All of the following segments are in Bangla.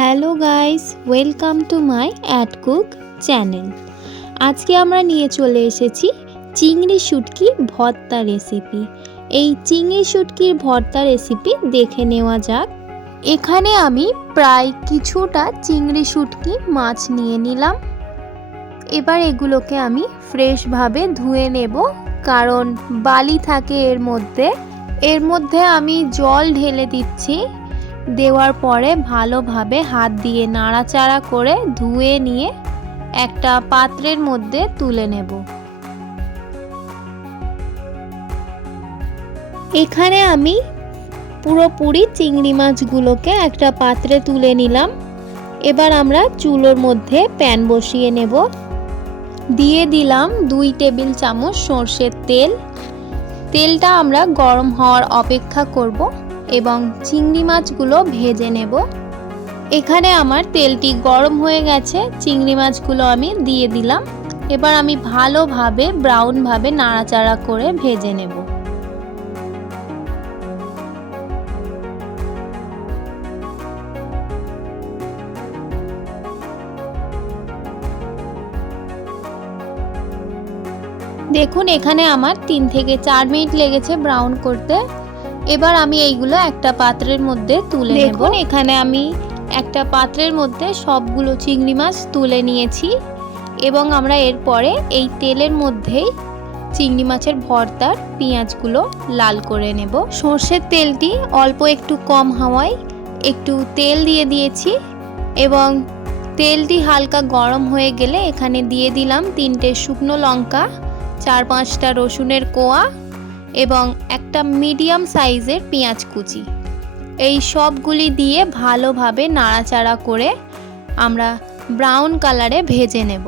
Hello guys, welcome to my ad cook channel. আজকে আমরা নিয়ে চলে এসেছি চিংড়ি শুটকি ভর্তা রেসিপি। এই চিংড়ি শুটকির ভর্তা রেসিপি দেখে নেওয়া যাক। এখানে আমি প্রায় কিছুটা চিংড়ি শুটকি মাছ নিয়ে নিলাম। এবার এগুলোকে আমি ফ্রেশভাবে ধুয়ে নেব, কারণ বালি থাকে এর মধ্যে। এর মধ্যে আমি জল ঢেলে দিচ্ছি। দেওয়ার পরে ভালোভাবে হাত দিয়ে নাড়াচাড়া করে ধুয়ে নিয়ে একটা পাত্রের মধ্যে তুলে নেব। এখানে আমি পুরোপুরি চিংড়ি মাছগুলোকে একটা পাত্রে তুলে নিলাম। এবার আমরা চুলোর মধ্যে প্যান বসিয়ে নেব। দিয়ে দিলাম দুই টেবিল চামচ সর্ষের তেল। তেলটা আমরা গরম হওয়ার অপেক্ষা করব। এবং চিংড়ি মাছগুলো ভেজে নেব। এখানে আমার তেলটি গরম হয়ে গেছে, চিংড়ি মাছগুলো আমি দিয়ে দিলাম। এবার আমি ভালোভাবে, ব্রাউনভাবে নাড়াচাড়া করে ভেজে নেব। দেখুন, এখানে আমার তিন থেকে চার মিনিট লেগেছে ব্রাউন করতে। এবার আমি এইগুলো একটা পাত্রের মধ্যে তুলে দেখুন, এখানে আমি একটা পাত্রের মধ্যে সবগুলো চিংড়ি মাছ তুলে নিয়েছি এবং আমরা এরপরে এই তেলের মধ্যেই চিংড়ি মাছের ভর্তার পেঁয়াজগুলো লাল করে নেব। সর্ষের তেলটি অল্প একটু কম হওয়ায় একটু তেল দিয়ে দিয়েছি এবং তেলটি হালকা গরম হয়ে গেলে এখানে দিয়ে দিলাম তিনটে শুকনো লঙ্কা, চার পাঁচটা রসুনের কোয়া এবং একটা মিডিয়াম সাইজের পেঁয়াজ কুচি। এই সবগুলি দিয়ে ভালোভাবে নাড়াচাড়া করে আমরা ব্রাউন কালারে ভেজে নেব।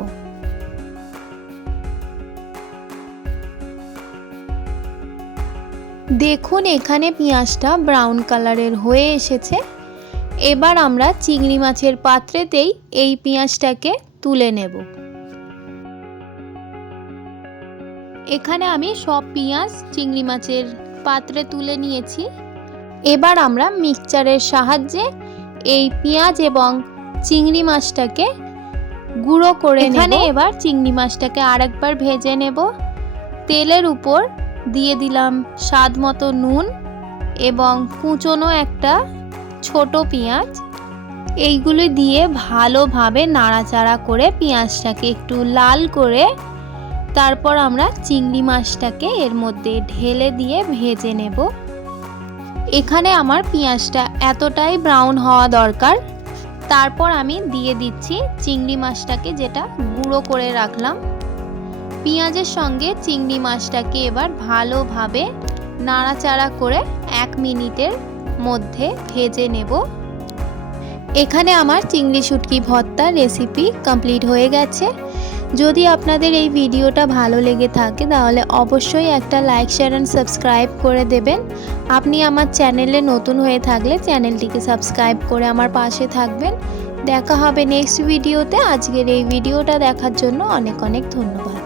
দেখুন এখানে পেঁয়াজটা ব্রাউন কালারের হয়ে এসেছে। এবার আমরা চিংড়ি মাছের পাত্রেতেই এই পেঁয়াজটাকে তুলে নেব। এখানে আমি সব পেঁয়াজ, চিংড়ি মাছের পাত্রে তুলে নিয়েছি। এবার আমরা মিক্সচারের সাহায্যে এই পেঁয়াজ এবং চিংড়ি মাছটাকে গুঁড়ো করে এখানে এবার চিংড়ি মাছটাকে আরেকবার ভেজে নেব। তেলের উপর দিয়ে দিলাম স্বাদ মতো নুন এবং কুচনো একটা ছোট পেঁয়াজ। এইগুলো দিয়ে ভালোভাবে নাড়াচাড়া করে পেঁয়াজটাকে একটু লাল করে তারপর আমরা চিংড়ি মাছটাকে এর মধ্যে ঢেলে দিয়ে ভেজে নেব। এখানে আমার পেঁয়াজটা এতটাই ব্রাউন হওয়া দরকার। তারপর আমি দিয়ে দিচ্ছি চিংড়ি মাছটাকে যেটা গুঁড়ো করে রাখলাম। পেঁয়াজের সঙ্গে চিংড়ি মাছটাকে এবার ভালোভাবে নাড়াচাড়া করে এক মিনিটের মধ্যে ভেজে নেব। এখানে আমার চিংড়ি শুটকি ভর্তা রেসিপি কমপ্লিট হয়ে গেছে। যদি আপনাদের এই ভিডিওটা ভালো লেগে থাকে, তাহলে অবশ্যই একটা লাইক শেয়ার অ্যান্ড সাবস্ক্রাইব করে দেবেন। আপনি আমার চ্যানেলে নতুন হয়ে থাকলে চ্যানেলটিকে সাবস্ক্রাইব করে আমার পাশে থাকবেন। দেখা হবে নেক্সট ভিডিওতে আজকের এই ভিডিওটা দেখার জন্য অনেক অনেক ধন্যবাদ।